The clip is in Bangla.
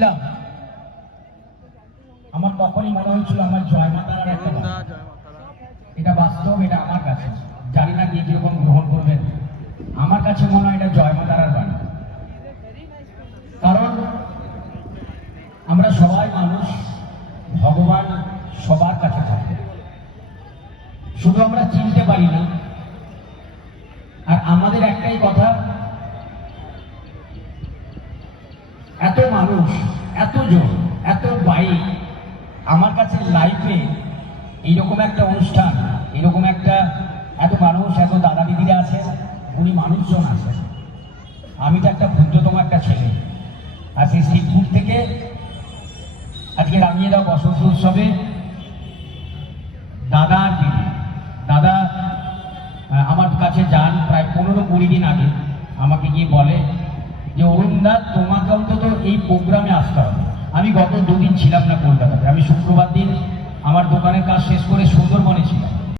ছিলাম আমার তখনই মনে হয়েছিল আমার জয় মাতার একটা গান। এটা বাস্তব, এটা আমার কাছে, জানি না কে কিরকম গ্রহণ করবেন, আমার কাছে মনে হয় এটা জয় মাতার গান। কারণ আমরা সবাই মানুষ, ভগবান সবার কাছে থাকে, শুধু আমরা চিনতে পারি না। আর আমাদের একটাই কথা, এত মানুষ, এতজন, এত বাইক, আমার কাছে লাইফে এইরকম একটা অনুষ্ঠান, এরকম একটা এত মানুষ, এত দাদা দিদিরা আছে, উনি মানুষজন আছে। আমি তো একটা ক্ষুদ্রতম একটা ছেলে, আর সেই শিবপুর থেকে আজকে রামিয়ে দাও বসন্ত উৎসবে দাদা আর দিদি, দাদা আমার কাছে যান প্রায় 15-20 দিন আগে, আমাকে গিয়ে বলে যে অরুণদা তোমাকে অন্তত এই প্রোগ্রামে আসতে হবে। আমি গত 2 দিন ছিলাম না কলকাতাতে, আমি শুক্রবার দিন আমার দোকানের কাজ শেষ করে সুন্দরবনে ছিলাম।